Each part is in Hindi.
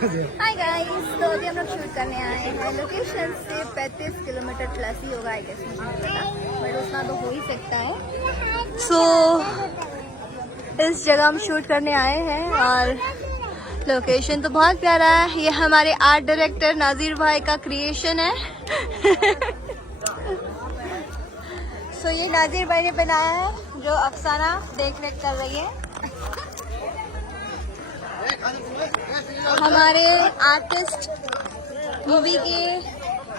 हाय गाइस, तो अभी हम लोग शूट करने आए हैं। लोकेशन से 35 किलोमीटर प्लस ही होगा आई गेस, बट उतना तो हो ही सकता है। इस जगह हम शूट करने आए हैं और लोकेशन तो बहुत प्यारा है। ये हमारे आर्ट डायरेक्टर नाजिर भाई का क्रिएशन है। ये नाजिर भाई ने बनाया है, जो अफसाना देख रेख कर रही है। हमारे आर्टिस्ट मूवी के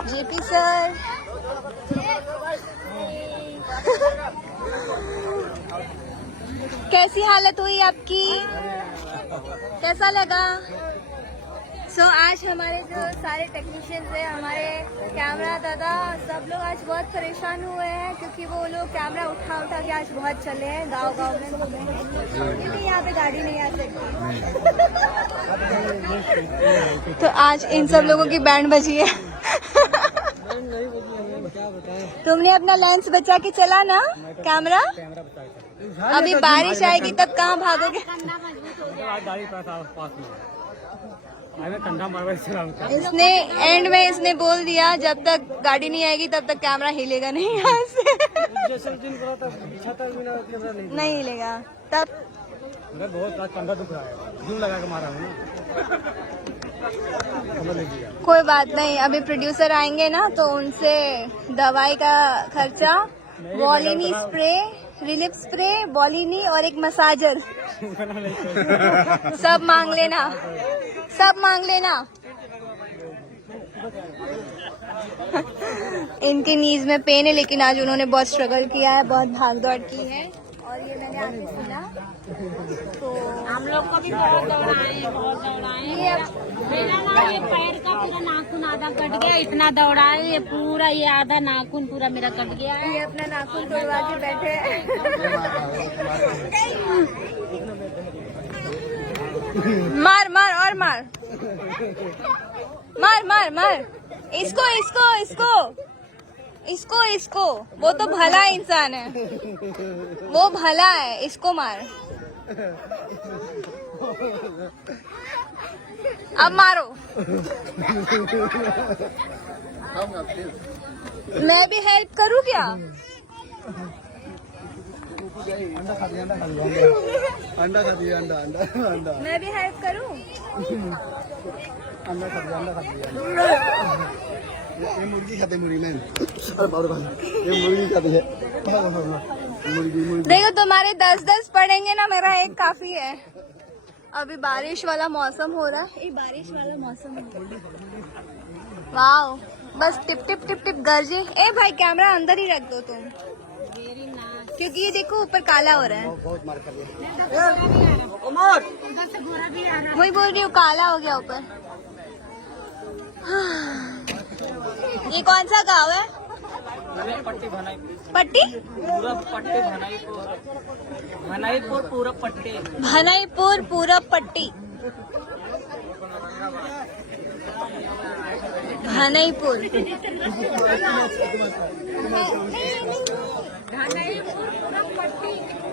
जेपी सर। कैसी हालत हुई आपकी, कैसा लगा? आज हमारे जो सारे टेक्नीशियंस हैं, हमारे कैमरा दादा, सब लोग आज बहुत परेशान हुए हैं क्योंकि वो लोग कैमरा उठा के आज बहुत चले हैं गांव में, क्योंकि यहाँ पे गाड़ी नहीं आ सकती। तो आज इन सब लोगों की बैंड बजी है। तुमने अपना लेंस बचा के चला ना कैमरा। अभी बारिश आएगी तब कहाँ भागोगे? इसने एंड में इसने बोल दिया जब तक गाड़ी नहीं आएगी तब तक कैमरा हिलेगा नहीं यहाँ से। नहीं हिलेगा तब। बहुत कंधा दुख रहा है, जूम लगा के मारा हूँ। कोई बात नहीं, अभी प्रोड्यूसर आएंगे ना तो उनसे दवाई का खर्चा, Volini spray, relief spray, Volini और एक मसाजर सब मांग लेना, सब मांग लेना। इनके नीज में पेन है, लेकिन आज उन्होंने बहुत स्ट्रगल किया है, बहुत भाग दौड़ की है और ये मैंने आगे सुना। तो हम लोग को भी बहुत दौड़ाए। मेरा ना ये पैर का पूरा नाखून आधा कट गया, इतना दौड़ाए ये पूरा, ये आधा नाखून पूरा मेरा कट गया है। ये अपना नाखून तोड़वा के बैठे हैं। मार मार और मार, मार मार मार, इसको इसको इसको इसको इसको। वो तो भला इंसान है, वो भला है, इसको मार। अब मारो। मैं भी हेल्प करूँ क्या? अंडा खा दिया, अंडा खा दिया, अंडा। मैं भी हेल्प करूँ? अंडा खा दिया। ये मुर्गी खाते, मुर्गी नहीं, ये मुर्गी खाते है। मुर्गी। देखो तुम्हारे 10-10 पड़ेंगे ना, मेरा एक काफी है। अभी बारिश वाला मौसम हो रहा है, ये बारिश वाला मौसम है। वाओ, बस टिप टिप टिप टिप गरजे। ए भाई कैमरा अंदर ही रख दो तुम, क्योंकि ये देखो ऊपर काला हो रहा है। बहुत मार कर दिया। वही बोल रही हूँ, काला हो गया ऊपर। ये कौन सा गाँव है? पट्टी पूरा पट्टी भनाईपुर पूरा पट्टी भनाईपुर पूरा पट्टी भनाईपुर।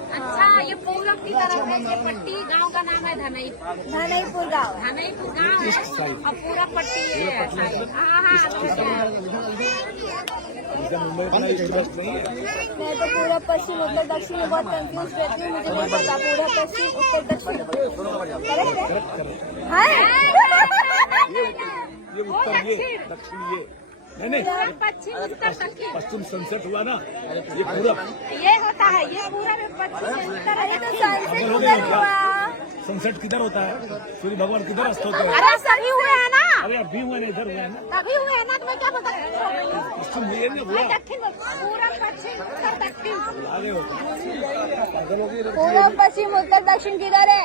अच्छा, ये पूरब की तरफ है, ये पट्टी गांव का नाम है धनाईपुर। धनाईपुर गाँव, धनाईपुर गांव है और पूरा पट्टी है। मैं तो पूरा पश्चिम उत्तर दक्षिण में बहुत कंफ्यूज रहती हूँ, मुझे नहीं पता पूरा पश्चिम उत्तर दक्षिण। ये उत्तर, ये दक्षिण, ये नहीं पश्चिम उत्तर दक्षिण। पश्चिम सनसेट हुआ ना, ये पूरब। ये होता है, ये पूरा में पश्चिम उत्तर। अरे तो सनसेट किधर हुआ? सनसेट किधर होता है? सूर्य भगवान किधर अस्त होते हैं? अरे सभी हुए हैं ना, अरे अभी हुए नहीं, इधर हुए हैं ना। तभी हुए हैं ना, तुम्हें क्या पता? पश्चिम हुए नहीं हुआ, दक्षिण पूरा पश्चिम उत्तर दक्षिण। आगे होता है। पागल हो गई इधर। पूरा पश्चिम उत्तर दक्षिण किधर है?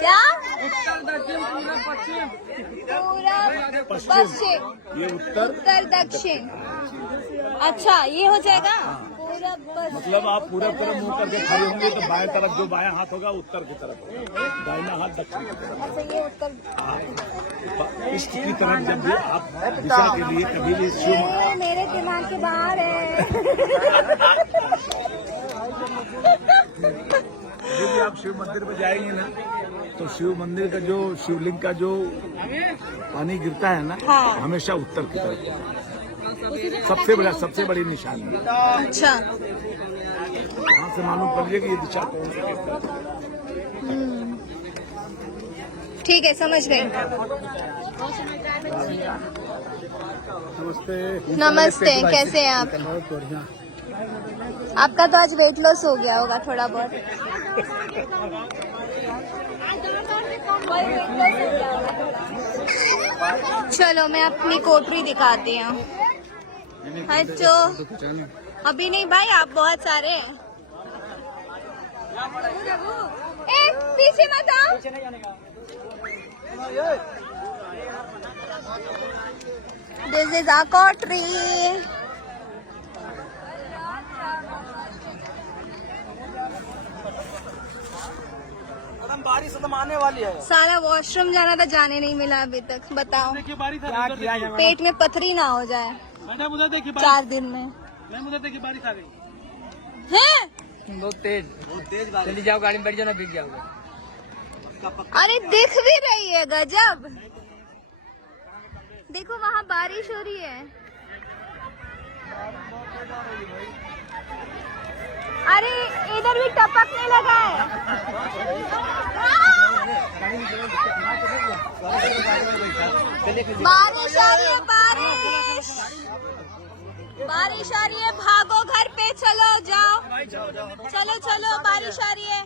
क्या? उत्तर दक्षिण पूरा पश्चिम। पूरा पश्चिम, ये उत्तर, उत्तर दक्षिण। अच्छा, ये हो जाएगा पूरा पश्चिम। मतलब आप पूरब तरफ मुंह करके खड़े होंगे तो बाएं तरफ जो बायां हाथ होगा उत्तर की तरफ, दाहिना हाथ दक्षिण की तरफ। अच्छा, ये उत्तर। ईस्ट की तरफ जब भी आप दिशा के लिए कभी भी ये मेरे दिमाग के बाहर है। आप शिव मंदिर में जाएंगे ना तो शिव मंदिर का जो शिवलिंग का जो पानी गिरता है ना हाँ। हमेशा उत्तर की तरफ सबसे बड़ी निशानी है। अच्छा। वहाँ से मालूम पड़िए कि ये दिशा कौन सी है। ठीक है, समझ गए। नमस्ते। नमस्ते, कैसे हैं आप? बहुत बढ़िया। आपका तो आज वेट लॉस हो गया होगा थोड़ा बहुत। चलो मैं अपनी कोटरी दिखाती हूँ। अच्छा, अभी नहीं भाई, आप बहुत सारे हैं। ए, पीछे मत आओ। This is our कोटरी। बारिश तो आने वाली है। सारा वॉशरूम जाना था, जाने नहीं मिला अभी तक। बताओ, क्या किया जाए पेट में पथरी ना हो जाए मैडम? उधर देखिए 4 दिन में। मैम, उधर देखिए बारिश आ गई। हैं? बहुत तेज चली जाओ, गाड़ी में बैठ जाओ ना, भीग जाओगे। अरे दिख भी रही है, गजब। देखो वहाँ बारिश हो रही है। अरे इधर भी टपकने लगा है। बारिश आ रही है, बारिश बारिश आ रही है। भागो घर पे, चलो जाओ, चलो चलो, बारिश आ रही है।